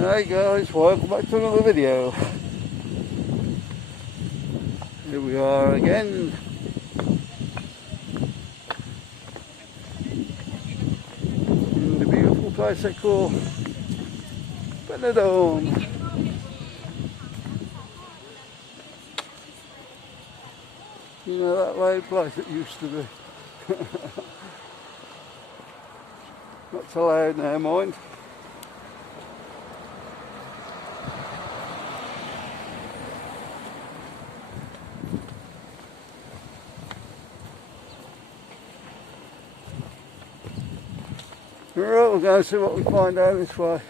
Hey guys, welcome back to another video. Here we are again. In the beautiful place they call Benidorm. You know that way place it used to be. Not so loud now, mind. Alright, we'll go and see what we find out this way.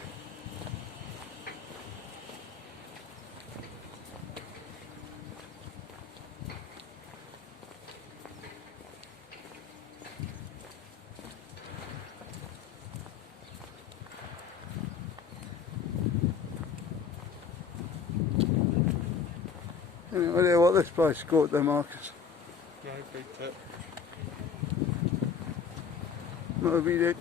Any idea what this place is called there, Marcus? No, big tip. Moby Dick.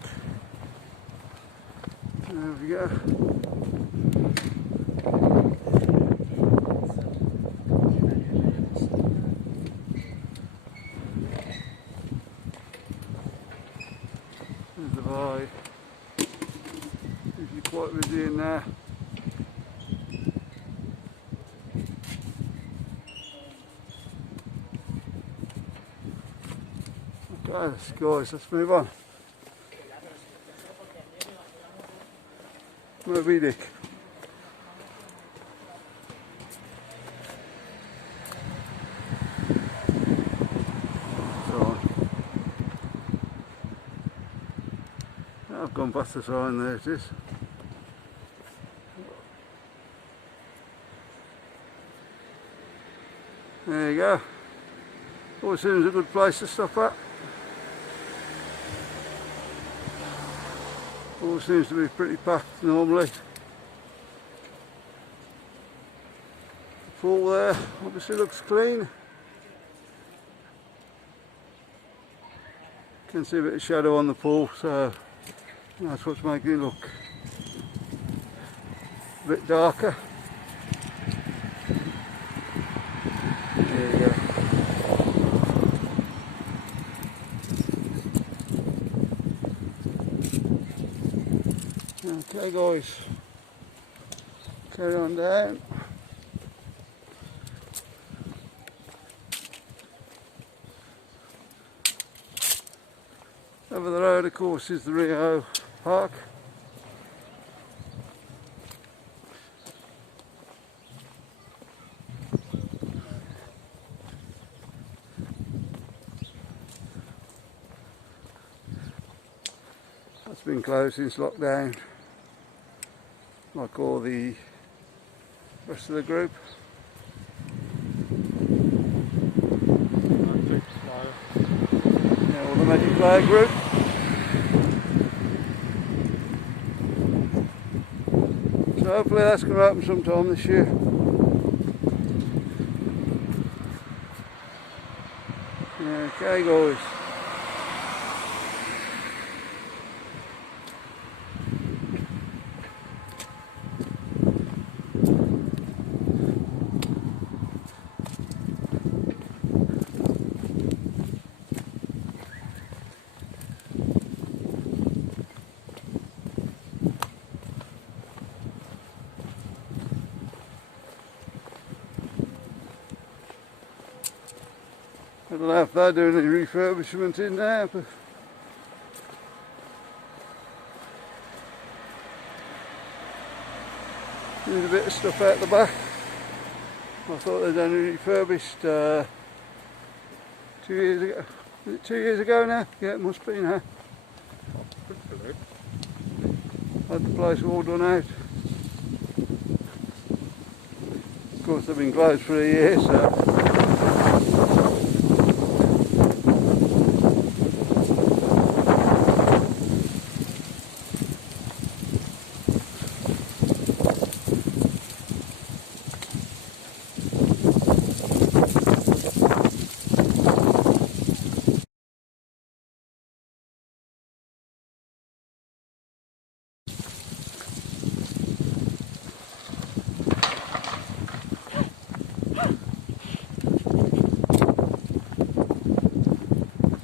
There we go. There's the vibe. Usually quite busy in there. Okay, guys, let's move on. Moby Dick. So, I've gone past the sign, there it is. There you go. Always seems a good place to stop at. All seems to be pretty packed normally. The pool there obviously looks clean. Can see a bit of shadow on the pool, so that's what's making it look a bit darker. There you go. Okay guys, carry on down. Over the road of course is the Rio Park. That's been closed since lockdown, like all the rest of the group. Yeah, all the Magic Player group. So hopefully that's going to open sometime this year. Okay guys. I don't know if they're doing any refurbishment in there, but there's a bit of stuff out the back. I thought they'd only refurbished 2 years ago. Is it 2 years ago now? Yeah, it must be now. Had the place all done out. Of course they've been closed for a year, so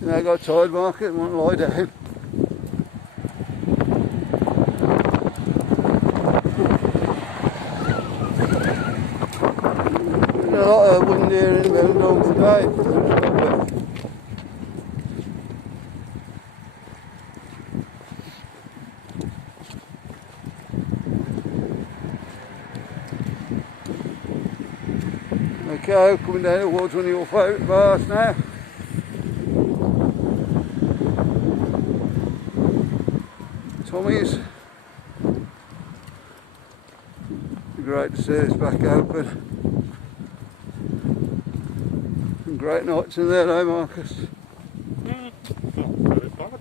And I got tired, Marcus, and won't lie down. There's a lot of wind here in Benidorm today. Okay, coming down towards one of your favourite bars now. Tommy's. Great to see us back open. And great nights in there, eh, Marcus? Not very bad.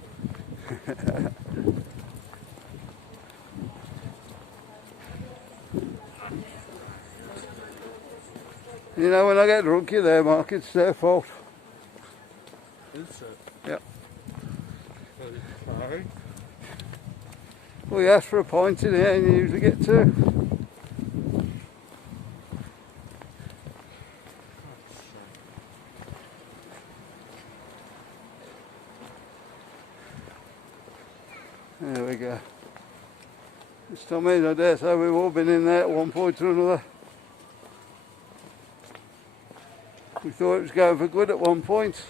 You know, when I get drunk, you're there, Mark, it's their fault. Is it? Yep. Sorry. Well, you ask for a pint in here and you usually get two. There we go. It's Tommy, I dare say we've all been in there at one point or another. We thought it was going for good at one point,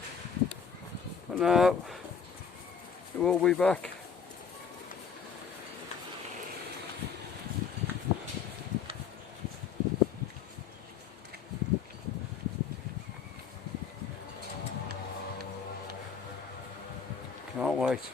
but now it will be back. Can't wait.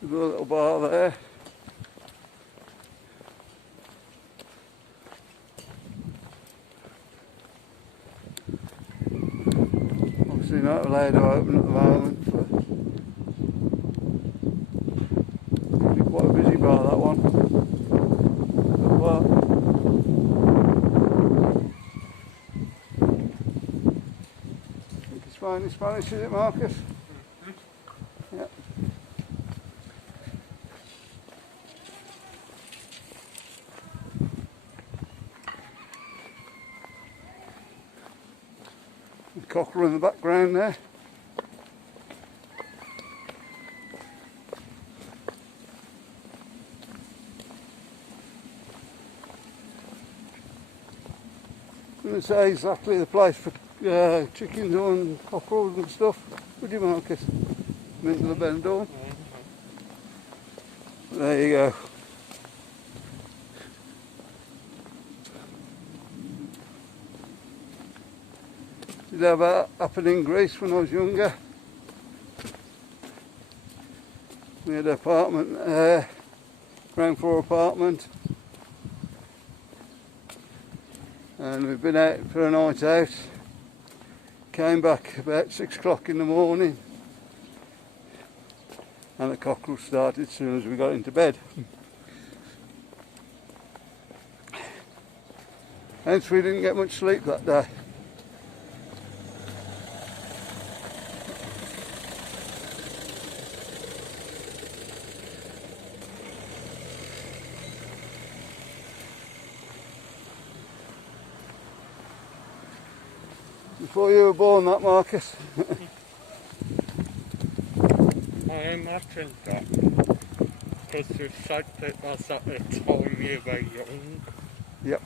There's a little bar there. Obviously not allowed to open at the moment, but it's quite a busy bar, that one. But I think it's fine in Spanish, is it, Marcus? Yeah. The cockerel in the background there. I wouldn't say exactly the place for chickens and cockerels and stuff, would you, Marcus? Into the Benidorm. There you go. Did have that happen in Greece when I was younger. We had an apartment there, ground floor apartment, and we've been out for a night out. Came back about 6 o'clock in the morning, and the cockerel started as soon as we got into bed. Hence we didn't get much sleep that day. Before you were born, that, Marcus. I imagine that, because you said it was at the time you were young. Yep.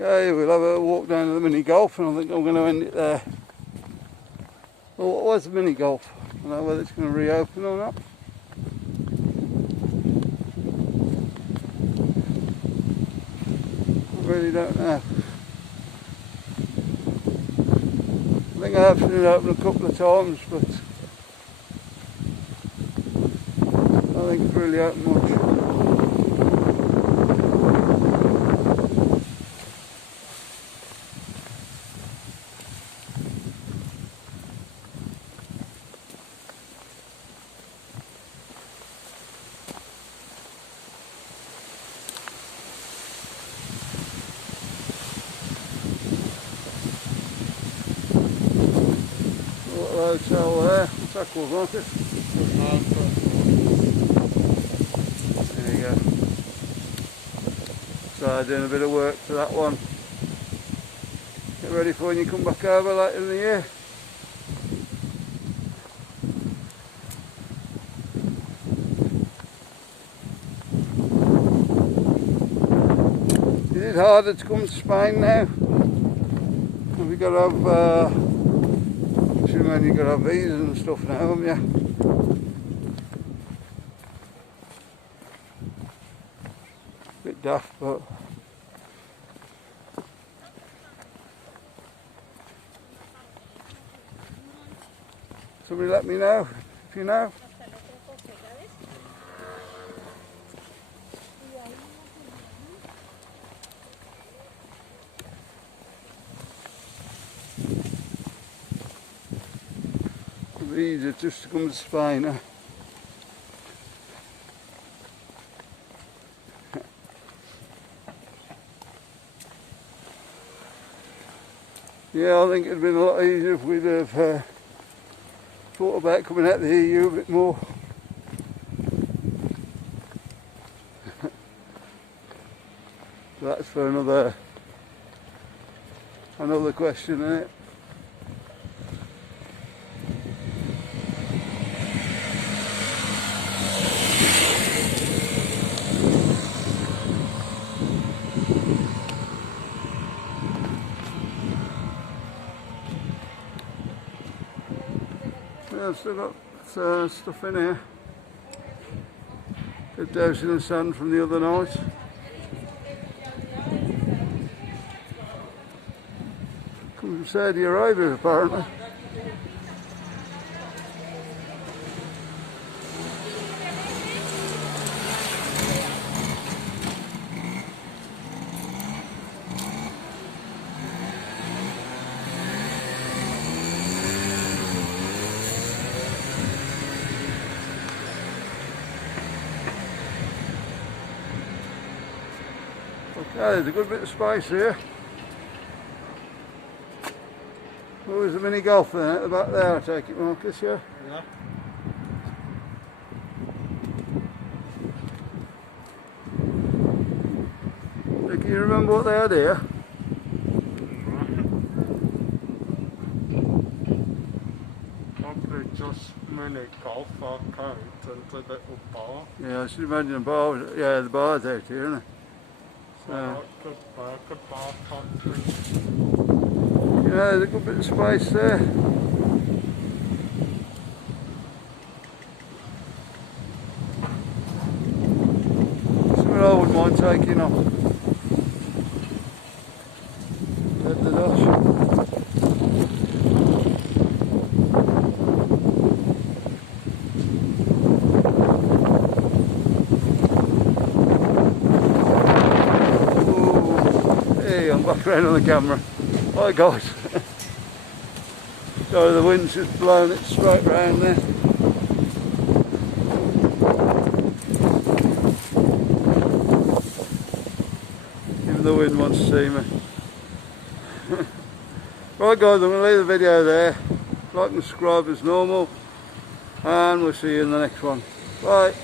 Okay, we'll have a walk down to the mini golf, and I think I'm going to end it there. Well, what was the mini golf? I don't know whether it's going to reopen or not. I really don't know. I think I have seen it open a couple of times, but I don't think it's really open much. hotel there. What's that called, Marcus? There you go. So doing a bit of work to that one. Get ready for when you come back over later in the year. Is it harder to come to Spain now? Have you got to have, you've got to have visas and stuff now, haven't you? Bit daft, but somebody let me know if you know. Visa just to come to Spain, huh? Yeah, I think it'd been a lot easier if we'd have thought about coming out of the EU a bit more. That's for another question, isn't it? Yeah, I've still got stuff in here. Good dousing in the sand from the other night. Come from Saudi Arabia apparently. Okay, there's a good bit of space here. Oh, there's a mini golf then at the back there, I take it, Marcus, yeah? Yeah. Can you remember what they had here? Probably just mini golf arcade and a little bar. Yeah, I should imagine a bar. Yeah, the bar's out here, isn't it? Good bar country. Yeah, there's a good bit of space there. Something I wouldn't mind taking off. Let the dash. I'm back around on the camera. Hi guys. Sorry, the wind's just blowing it straight round there. Even the wind wants to see me. Right guys, I'm going to leave the video there. Like and subscribe as normal. And we'll see you in the next one. Bye.